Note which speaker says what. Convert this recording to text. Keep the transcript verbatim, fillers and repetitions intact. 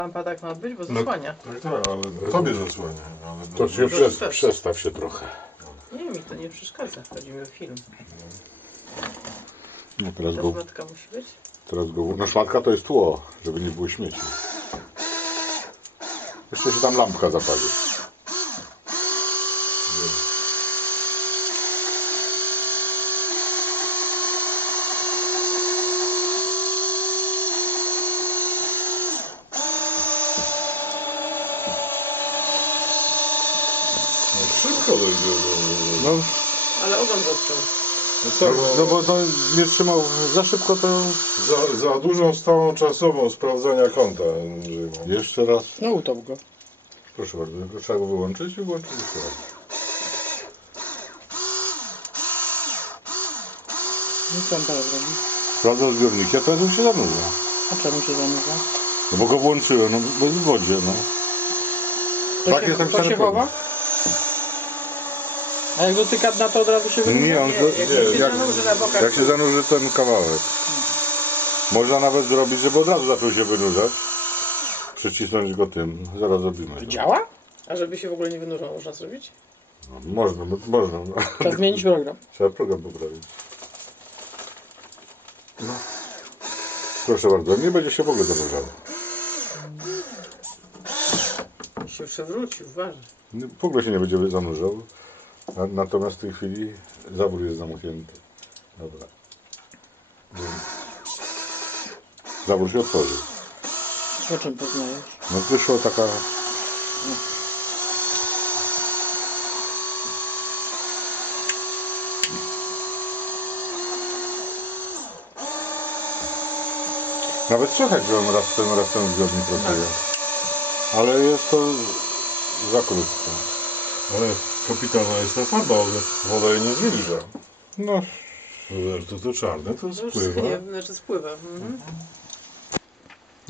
Speaker 1: Lampa tak ma być, bo
Speaker 2: No.
Speaker 1: zasłania.
Speaker 3: Tak, tak, ale tobie zasłania. Ale
Speaker 2: To się przez, przestaw się trochę.
Speaker 1: Nie, mi to nie przeszkadza. Chodzi mi o film.
Speaker 2: No teraz
Speaker 1: Ta
Speaker 2: go,
Speaker 1: szmatka musi być?
Speaker 2: teraz go... No szmatka to jest tło, żeby nie było śmieci. Jeszcze się tam lampka zapali.
Speaker 3: no, szybko dojdzie do...
Speaker 2: No,
Speaker 1: Ale ogon zaczął.
Speaker 3: No tak,
Speaker 2: no bo to nie trzymał za szybko, to
Speaker 3: za, za dużą stałą czasową sprawdzania kąta Andrzej ma.
Speaker 2: jeszcze raz.
Speaker 4: No utop go.
Speaker 2: Proszę bardzo, tylko trzeba go wyłączyć i włączyć jeszcze raz.
Speaker 4: No co on teraz robi?
Speaker 2: Sprawdzał zbiorniki, a teraz już się zanurza.
Speaker 4: A czemu się zanurza?
Speaker 2: No bo go włączyłem, no bo jest w wodzie, no.
Speaker 4: To
Speaker 2: Tak
Speaker 4: się,
Speaker 2: jest
Speaker 4: to
Speaker 2: napisane
Speaker 4: się
Speaker 2: w programie.
Speaker 4: chowa? A jak dotyka dna, to od razu się wynurza?
Speaker 2: Nie, on
Speaker 1: Nie,
Speaker 2: to,
Speaker 1: jak
Speaker 2: nie,
Speaker 1: się
Speaker 2: jak,
Speaker 1: zanurzy na bokach,
Speaker 2: jak się zanurzy ten kawałek. Można nawet zrobić, żeby od razu zaczął się wynurzać. Przycisnąć go tym, zaraz zrobimy. to.
Speaker 4: Działa?
Speaker 1: A żeby się w ogóle nie wynurzało, można zrobić?
Speaker 2: No, można, no, można. No.
Speaker 4: Trzeba zmienić program.
Speaker 2: Trzeba program poprawić. No. Proszę bardzo, nie będzie się w ogóle zanurzało.
Speaker 1: Się przewrócił, uważaj.
Speaker 2: Nie, w ogóle się nie będzie zanurzał. A, natomiast w tej chwili zawór jest zamknięty. Dobra. Zawór się otworzył.
Speaker 4: Po czym poznajesz?
Speaker 2: No wyszła taka... Nawet słychać, że on raz ten, raz ten zbiornik pracuje. Ale jest to za krótko.
Speaker 3: Ale kapitalna jest ta farba, ale woda jej nie zwilża.
Speaker 2: No,
Speaker 3: To, to czarne to
Speaker 1: To już
Speaker 3: spływa.
Speaker 1: schnie, znaczy spływa. Mhm.